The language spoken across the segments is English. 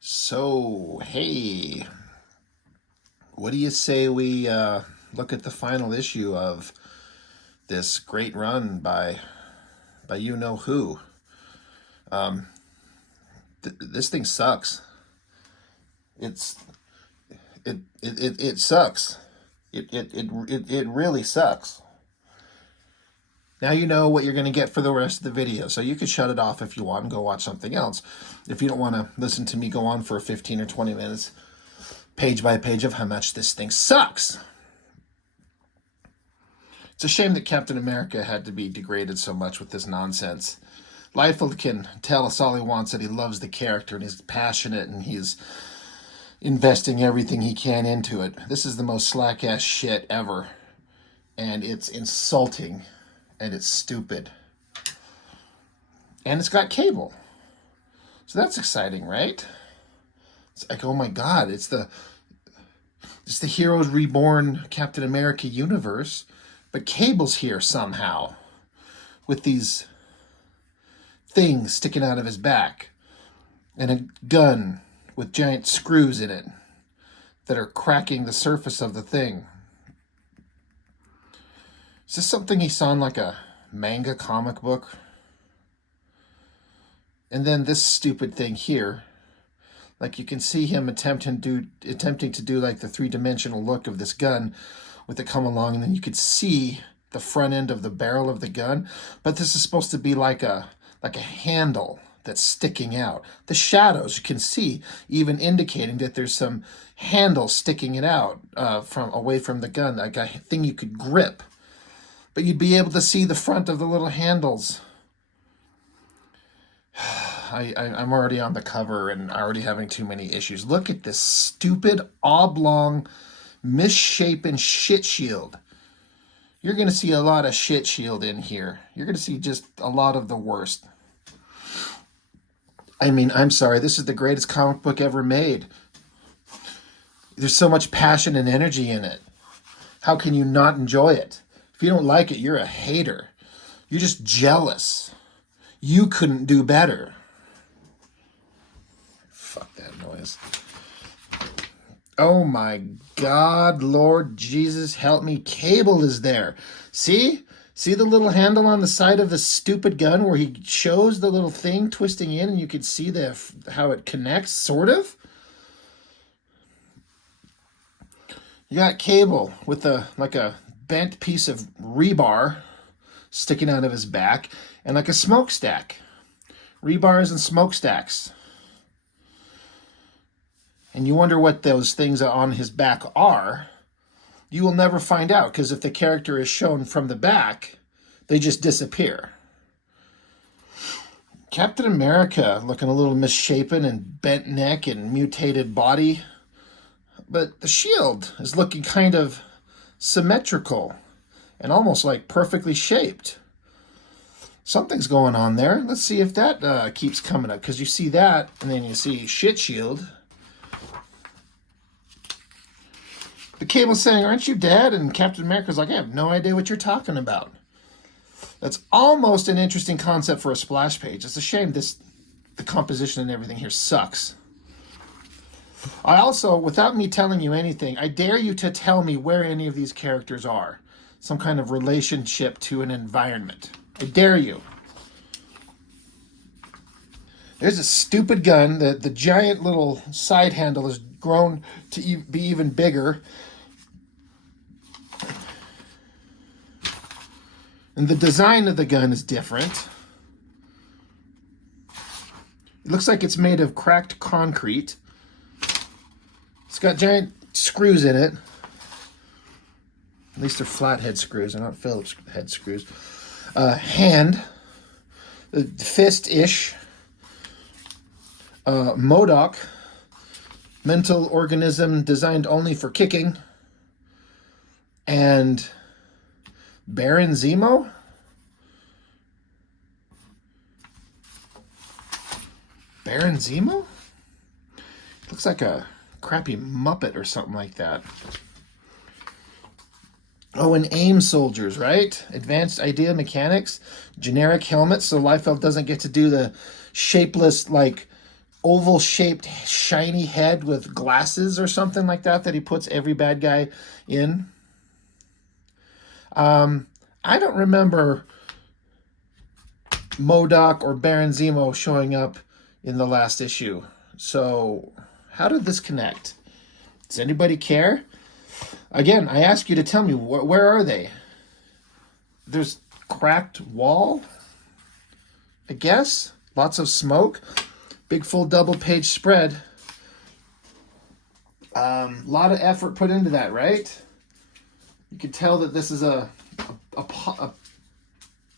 So, hey, what do you say we look at the final issue of this great run by you know who? This thing sucks. It's it sucks. It really sucks. Now you know what you're going to get for the rest of the video, so you could shut it off if you want and go watch something else. If you don't want to listen to me go on for 15 or 20 minutes, page by page of how much this thing sucks. It's a shame that Captain America had to be degraded so much with this nonsense. Liefeld can tell us all he wants that he loves the character and he's passionate and he's investing everything he can into it. This is the most slack-ass shit ever. And it's insulting. And it's stupid. And it's got cable. So that's exciting, right? It's like, oh my God, it's the Heroes Reborn Captain America universe. But Cable's here somehow. With these things sticking out of his back. And a gun with giant screws in it that are cracking the surface of the thing. Is this something he saw in like a manga comic book? And then this stupid thing here. Like you can see him attempting to do like the three-dimensional look of this gun with it come along, and then you could see the front end of the barrel of the gun. But this is supposed to be like a handle that's sticking out. The shadows you can see even indicating that there's some handle sticking it out from away from the gun, like a thing you could grip. But you'd be able to see the front of the little handles. I'm already on the cover and already having too many issues. Look at this stupid, oblong, misshapen shit shield. You're going to see a lot of shit shield in here. You're going to see just a lot of the worst. I mean, I'm sorry. This is the greatest comic book ever made. There's so much passion and energy in it. How can you not enjoy it? If you don't like it, you're a hater. You're just jealous. You couldn't do better. Fuck that noise. Oh my God, Lord Jesus, help me. Cable is there. See? See the little handle on the side of the stupid gun where he shows the little thing twisting in and you can see how it connects, sort of? You got Cable with like a bent piece of rebar sticking out of his back and like a smokestack. Rebars and smokestacks. And you wonder what those things on his back are. You will never find out, because if the character is shown from the back, they just disappear. Captain America looking a little misshapen and bent neck and mutated body. But the shield is looking kind of symmetrical and almost like perfectly shaped. Something's going on there. Let's see if that keeps coming up, because you see that and then you see shit shield. The Cable's saying, aren't you dead? And Captain America's like, I have no idea what you're talking about. That's almost an interesting concept for a splash page. It's a shame the composition and everything here sucks. I also, without me telling you anything, I dare you to tell me where any of these characters are. Some kind of relationship to an environment. I dare you. There's a stupid gun. The giant little side handle has grown to be even bigger. And the design of the gun is different. It looks like it's made of cracked concrete. It's got giant screws in it. At least they're flathead screws. They're not Phillips head screws. Hand. Fist-ish. MODOK. Mental organism designed only for kicking. And Baron Zemo? Baron Zemo? Looks like a crappy Muppet or something like that. Oh, and AIM soldiers, right? Advanced idea mechanics. Generic helmets, so Liefeld doesn't get to do the shapeless, like, oval-shaped shiny head with glasses or something like that he puts every bad guy in. I don't remember MODOK or Baron Zemo showing up in the last issue. So how did this connect? Does anybody care? Again, I ask you to tell me, where are they? There's cracked wall, I guess. Lots of smoke. Big full double-page spread. Lot of effort put into that, right? You can tell that this is a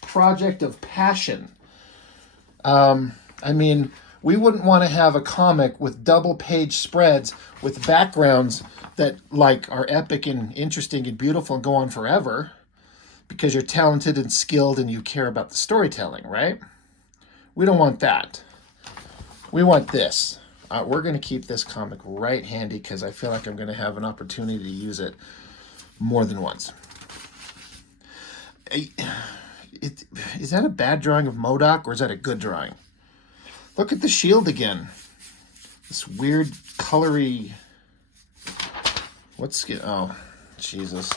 project of passion. I mean, we wouldn't want to have a comic with double-page spreads with backgrounds that like are epic and interesting and beautiful and go on forever because you're talented and skilled and you care about the storytelling, right? We don't want that. We want this. We're going to keep this comic right handy because I feel like I'm going to have an opportunity to use it more than once. Is that a bad drawing of MODOK or is that a good drawing? Look at the shield again. This weird colory... What's... Oh, Jesus.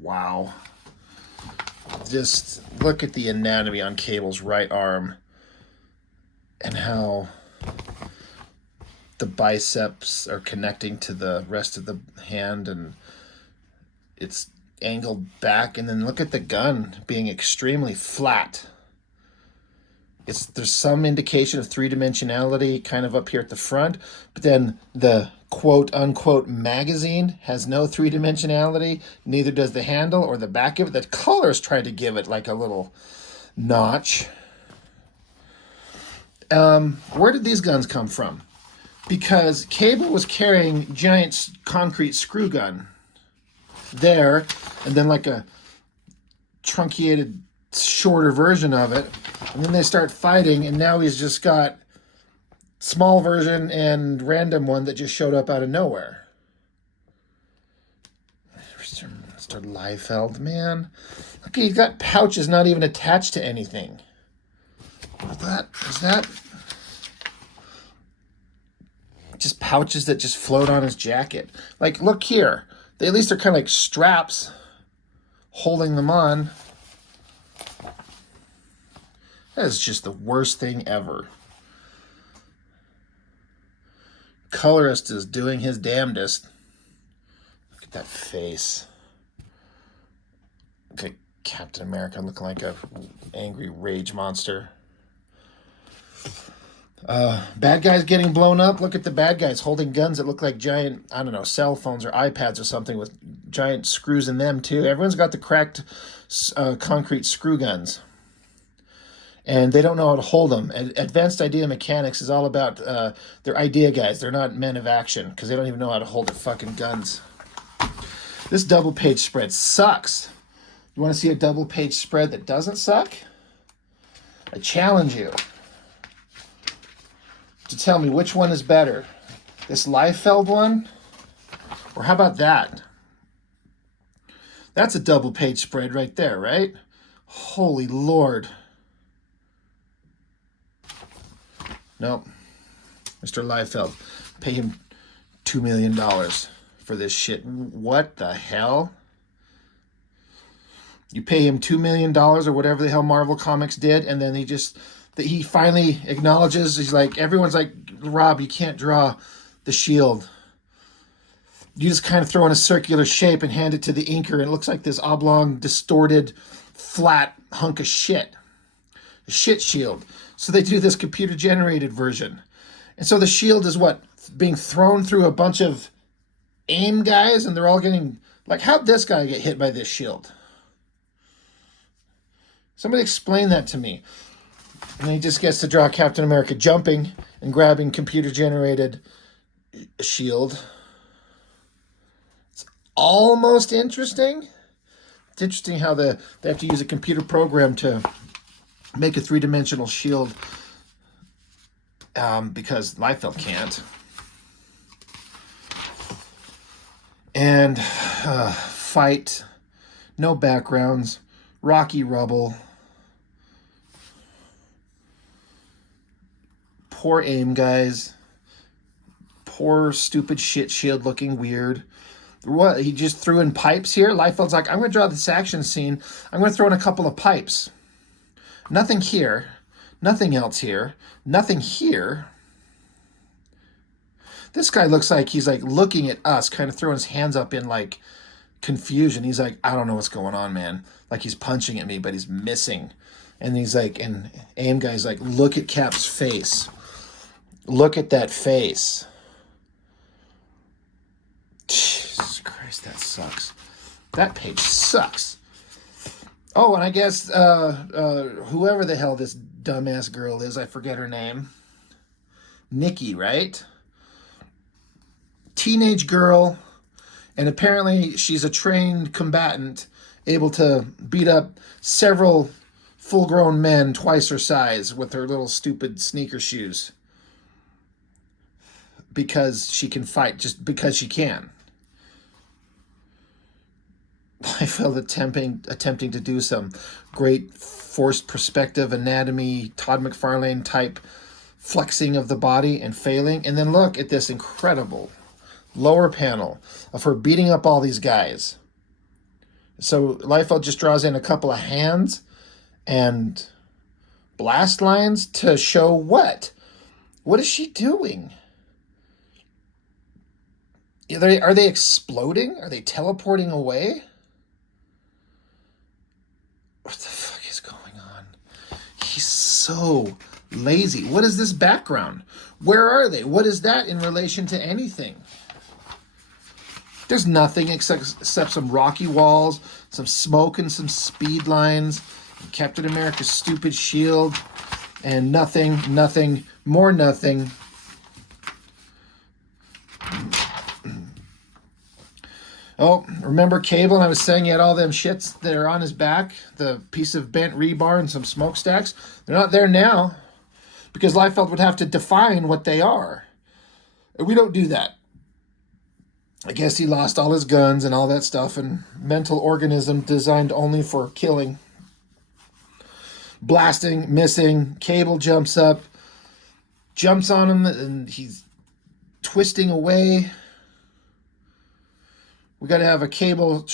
Wow. Just look at the anatomy on Cable's right arm and how the biceps are connecting to the rest of the hand and it's angled back. And then look at the gun being extremely flat. There's some indication of three-dimensionality kind of up here at the front, but then the quote-unquote magazine has no three-dimensionality, neither does the handle or the back of it. The colors try to give it like a little notch. Where did these guns come from? Because Cable was carrying giant concrete screw gun there, and then like a truncated, shorter version of it, and then they start fighting, and now he's just got small version and random one that just showed up out of nowhere. Mr. Liefeld, man. Look, he's got pouches not even attached to anything. Is that just pouches that just float on his jacket? Like, look here. They at least are kind of like straps holding them on. That is just the worst thing ever. Colorist is doing his damnedest. Look at that face. Look at Captain America looking like a angry rage monster. Bad guys getting blown up. Look at the bad guys holding guns that look like giant, I don't know, cell phones or iPads or something with giant screws in them too. Everyone's got the cracked concrete screw guns. And they don't know how to hold them. Advanced Idea Mechanics is all about their idea guys. They're not men of action because they don't even know how to hold their fucking guns. This double-page spread sucks. You want to see a double-page spread that doesn't suck? I challenge you to tell me which one is better. This Liefeld one? Or how about that? That's a double-page spread right there, right? Holy Lord. Nope. Mr. Liefeld, pay him $2 million for this shit. What the hell? You pay him $2 million or whatever the hell Marvel Comics did, and then he finally acknowledges, he's like, everyone's like, Rob, you can't draw the shield. You just kind of throw in a circular shape and hand it to the inker, and it looks like this oblong, distorted, flat hunk of shit. A shit shield. So they do this computer-generated version. And so the shield is what? Being thrown through a bunch of AIM guys, and they're all getting... Like, how'd this guy get hit by this shield? Somebody explain that to me. And he just gets to draw Captain America jumping and grabbing computer-generated shield. It's almost interesting. It's interesting how they have to use a computer program to make a three-dimensional shield because Liefeld can't. And fight, no backgrounds, Rocky Rubble. Poor aim, guys. Poor, stupid shit shield looking weird. What, he just threw in pipes here? Liefeld's like, I'm going to draw this action scene. I'm going to throw in a couple of pipes. Nothing here. Nothing else here. Nothing here. This guy looks like he's like looking at us, kind of throwing his hands up in like confusion. He's like, I don't know what's going on, man. Like he's punching at me, but he's missing. And he's like, and aim guy's like, look at Cap's face. Look at that face. Jesus Christ, that sucks. That page sucks. Oh, and I guess whoever the hell this dumbass girl is, I forget her name. Nikki, right? Teenage girl, and apparently she's a trained combatant, able to beat up several full-grown men twice her size with her little stupid sneaker shoes. Because she can fight, just because she can. Liefeld attempting to do some great forced perspective anatomy, Todd McFarlane type flexing of the body and failing. And then look at this incredible lower panel of her beating up all these guys. So Liefeld just draws in a couple of hands and blast lines to show what? What is she doing? Are they exploding? Are they teleporting away? What the fuck is going on? He's so lazy. What is this background? Where are they? What is that in relation to anything? There's nothing except some rocky walls, some smoke and some speed lines, and Captain America's stupid shield, and nothing, more nothing. Oh, remember Cable? And I was saying he had all them shits that are on his back, the piece of bent rebar and some smokestacks. They're not there now because Liefeld would have to define what they are. We don't do that. I guess he lost all his guns and all that stuff and mental organism designed only for killing. Blasting, missing, Cable jumps up, jumps on him, and he's twisting away. We got to have a Cable.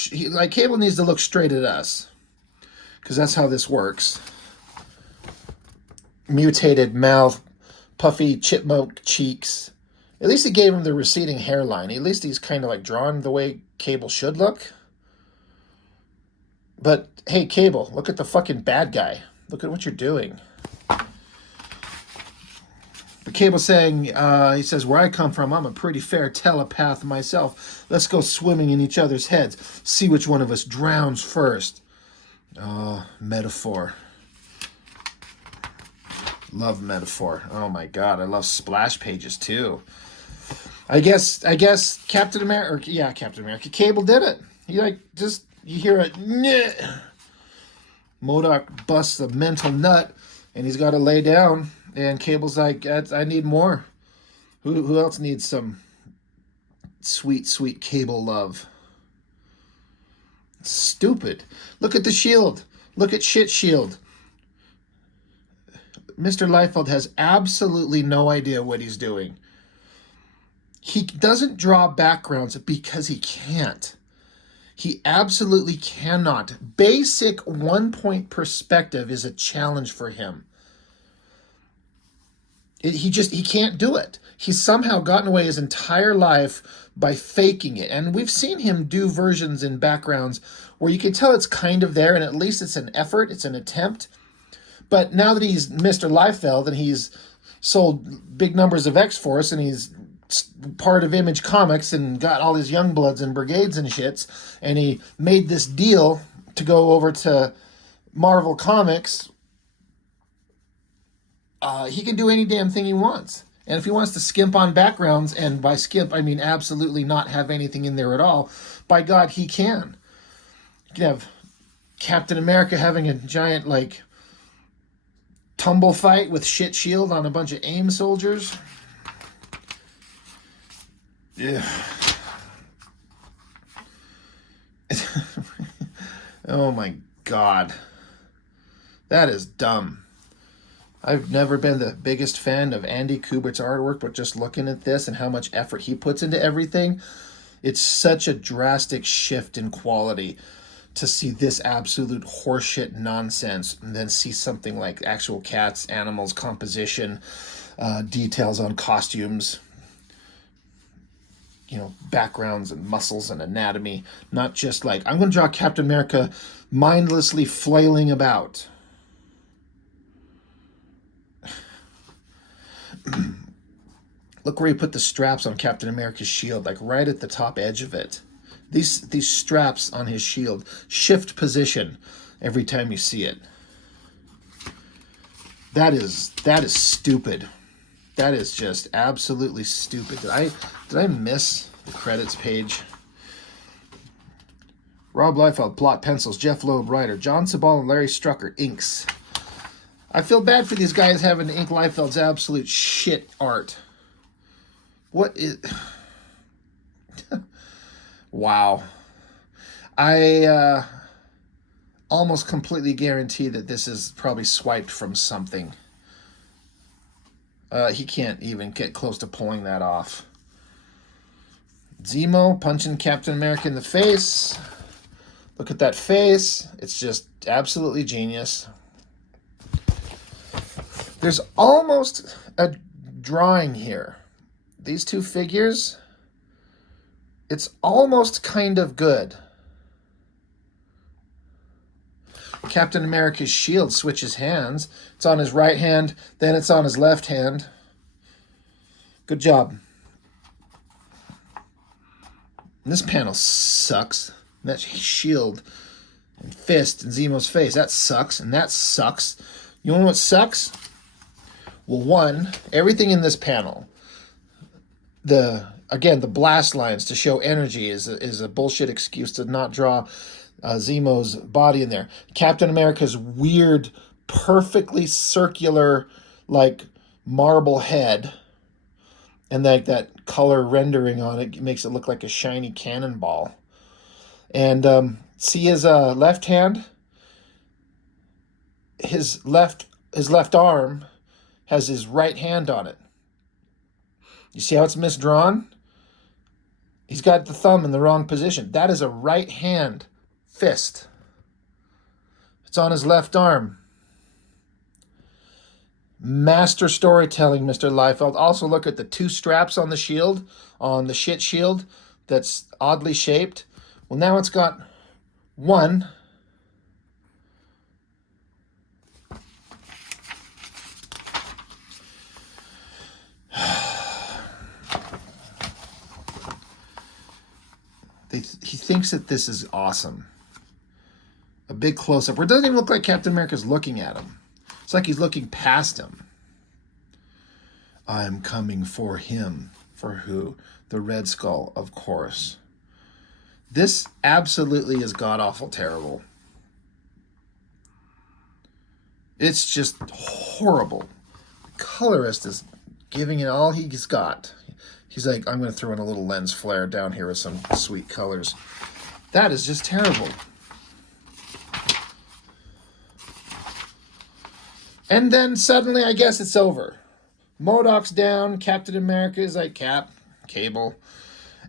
Cable needs to look straight at us, because that's how this works. Mutated mouth, puffy chipmunk cheeks. At least he gave him the receding hairline. At least he's kind of like drawn the way Cable should look. But hey, Cable, look at the fucking bad guy. Look at what you're doing. But Cable saying, he says, where I come from, I'm a pretty fair telepath myself. Let's go swimming in each other's heads. See which one of us drowns first. Oh, metaphor. Love metaphor. Oh my God, I love splash pages too. I guess Captain America, Captain America, Cable did it. He you hear it, nyeh. MODOK busts a mental nut, and he's got to lay down. And Cable's like, I need more. Who else needs some sweet, sweet Cable love? Stupid. Look at the shield. Look at shit shield. Mr. Liefeld has absolutely no idea what he's doing. He doesn't draw backgrounds because he can't. He absolutely cannot. Basic one-point perspective is a challenge for him. He can't do it. He's somehow gotten away his entire life by faking it. And we've seen him do versions in backgrounds where you can tell it's kind of there, and at least it's an effort, it's an attempt. But now that he's Mr. Liefeld and he's sold big numbers of X-Force and he's part of Image Comics and got all his young bloods and brigades and shits, and he made this deal to go over to Marvel Comics, he can do any damn thing he wants. And if he wants to skimp on backgrounds, and by skimp I mean absolutely not have anything in there at all, by God, he can. You can have Captain America having a giant, tumble fight with shit shield on a bunch of AIM soldiers. Yeah. Oh my God. That is dumb. I've never been the biggest fan of Andy Kubert's artwork, but just looking at this and how much effort he puts into everything, it's such a drastic shift in quality to see this absolute horseshit nonsense and then see something like actual cats, animals, composition, details on costumes, you know, backgrounds and muscles and anatomy, not just like, I'm going to draw Captain America mindlessly flailing about. Look where he put the straps on Captain America's shield, like right at the top edge of it. These straps on his shield shift position every time you see it. That is stupid. That is just absolutely stupid. Did I miss the credits page? Rob Liefeld, plot pencils. Jeff Loeb, writer. John Sabal and Larry Strucker, inks. I feel bad for these guys having to ink Liefeld's absolute shit art. What is... Wow. I almost completely guarantee that this is probably swiped from something. He can't even get close to pulling that off. Zemo punching Captain America in the face. Look at that face. It's just absolutely genius. There's almost a drawing here. These two figures, it's almost kind of good. Captain America's shield switches hands. It's on his right hand, then it's on his left hand. Good job. And this panel sucks. And that shield and fist and Zemo's face, that sucks, and that sucks. You know what sucks? Well, one, everything in this panel, the blast lines to show energy is a bullshit excuse to not draw Zemo's body in there. Captain America's weird, perfectly circular, like marble head, and like that color rendering on it makes it look like a shiny cannonball. And see his left hand, his left arm has his right hand on it. You see how it's misdrawn? He's got the thumb in the wrong position. That is a right hand fist. It's on his left arm. Master storytelling, Mr. Liefeld. Also look at the two straps on the shield, on the shit shield that's oddly shaped. Well, now it's got one. He thinks that this is awesome. A big close-up where it doesn't even look like Captain America's looking at him. It's like he's looking past him. I'm coming for him. For who? The Red Skull, of course. This absolutely is god-awful terrible. It's just horrible. The colorist is giving it all he's got. He's like, I'm going to throw in a little lens flare down here with some sweet colors. That is just terrible. And then suddenly, I guess it's over. MODOK's down. Captain America is like, Cap, Cable.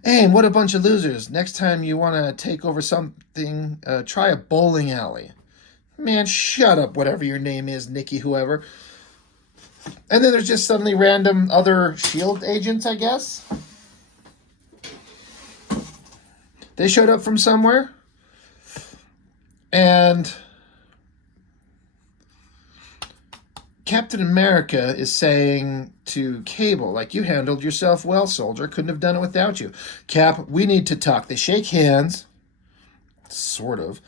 Hey, what a bunch of losers. Next time you want to take over something, try a bowling alley. Man, shut up, whatever your name is, Nikki, whoever. And then there's just suddenly random other S.H.I.E.L.D. agents, I guess. They showed up from somewhere. And Captain America is saying to Cable, like, you handled yourself well, soldier. Couldn't have done it without you. Cap, we need to talk. They shake hands. Sort of.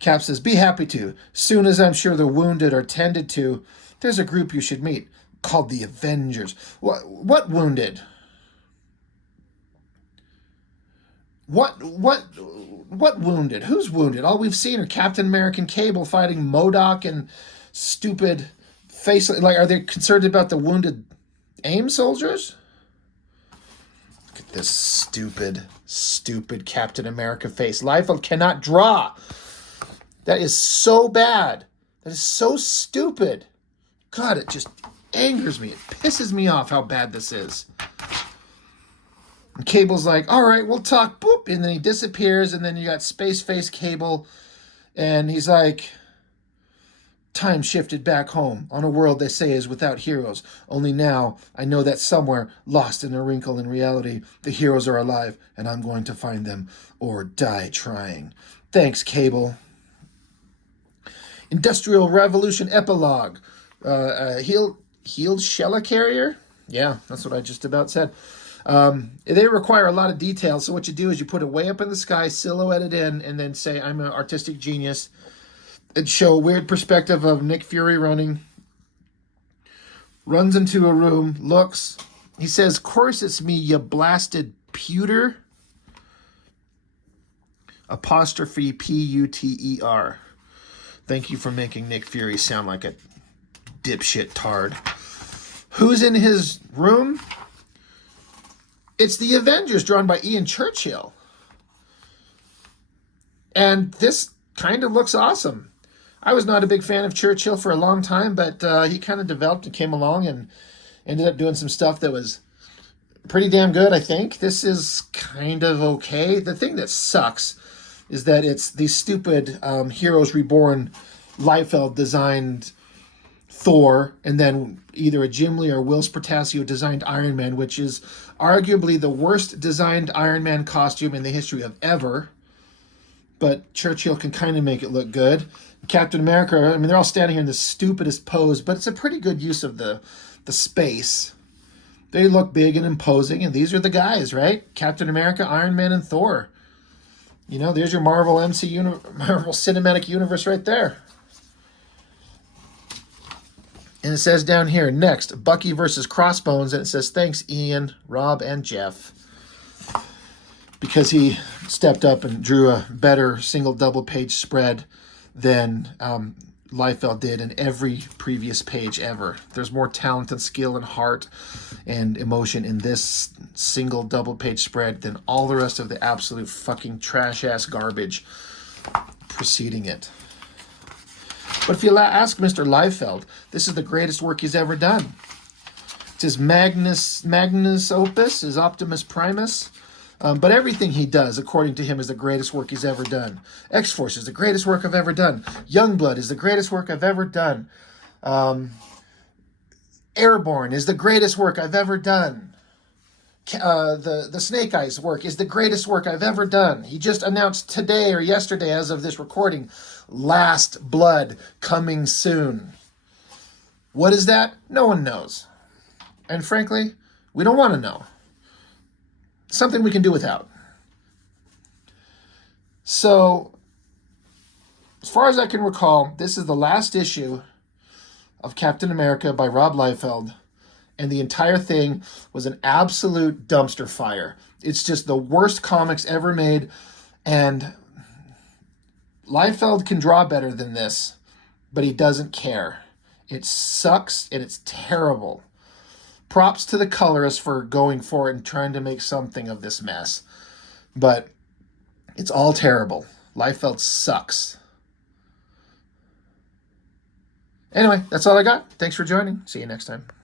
Cap says, be happy to. Soon as I'm sure the wounded are tended to, there's a group you should meet called the Avengers. What wounded? What wounded? Who's wounded? All we've seen are Captain America and Cable fighting MODOK and stupid face. Like, are they concerned about the wounded AIM soldiers? Look at this stupid Captain America face. Liefeld cannot draw. That is so bad. That is so stupid. God, it just angers me. It pisses me off how bad this is. And Cable's like, all right, we'll talk, boop. And then he disappears, and then you got Space Face Cable, and he's like, time shifted back home on a world they say is without heroes. Only now I know that somewhere, lost in a wrinkle in reality, the heroes are alive, and I'm going to find them or die trying. Thanks, Cable. Industrial Revolution epilogue. Healed Shella Carrier? Yeah, that's what I just about said. They require a lot of detail, so what you do is you put it way up in the sky, silhouette it in, and then say, I'm an artistic genius. It'd show a weird perspective of Nick Fury running. Runs into a room, looks. He says, course it's me, you blasted pewter. Apostrophe Puter. Thank you for making Nick Fury sound like a dipshit tard. Who's in his room? It's the Avengers, drawn by Ian Churchill. And this kind of looks awesome. I was not a big fan of Churchill for a long time, but he kind of developed and came along and ended up doing some stuff that was pretty damn good, I think. This is kind of okay. The thing that sucks is that it's these stupid Heroes Reborn Liefeld designed Thor, and then either a Jim Lee or Whilce Portacio designed Iron Man, which is arguably the worst designed Iron Man costume in the history of ever. But Churchill can kind of make it look good. Captain America, I mean, they're all standing here in the stupidest pose, but it's a pretty good use of the space. They look big and imposing, and these are the guys, right? Captain America, Iron Man, and Thor. You know, there's your Marvel Marvel Cinematic Universe right there. And it says down here, next, Bucky versus Crossbones, and it says, thanks, Ian, Rob, and Jeff. Because he stepped up and drew a better single double page spread than Liefeld did in every previous page ever. There's more talent and skill and heart and emotion in this single double page spread than all the rest of the absolute fucking trash ass garbage preceding it. But if you ask Mr. Liefeld, this is the greatest work he's ever done. It's his magnus opus, his Optimus Primus. But everything he does, according to him, is the greatest work he's ever done. X-Force is the greatest work I've ever done. Youngblood is the greatest work I've ever done. Airborne is the greatest work I've ever done. The Snake Eyes work is the greatest work I've ever done. He just announced today or yesterday, as of this recording, Last Blood coming soon. What is that? No one knows. And frankly, we don't want to know. Something we can do without. So, as far as I can recall, this is the last issue of Captain America by Rob Liefeld, and the entire thing was an absolute dumpster fire. It's just the worst comics ever made, and Liefeld can draw better than this, but he doesn't care. It sucks, and it's terrible. Props to the colorist for going for it and trying to make something of this mess. But it's all terrible. Liefeld sucks. Anyway, that's all I got. Thanks for joining. See you next time.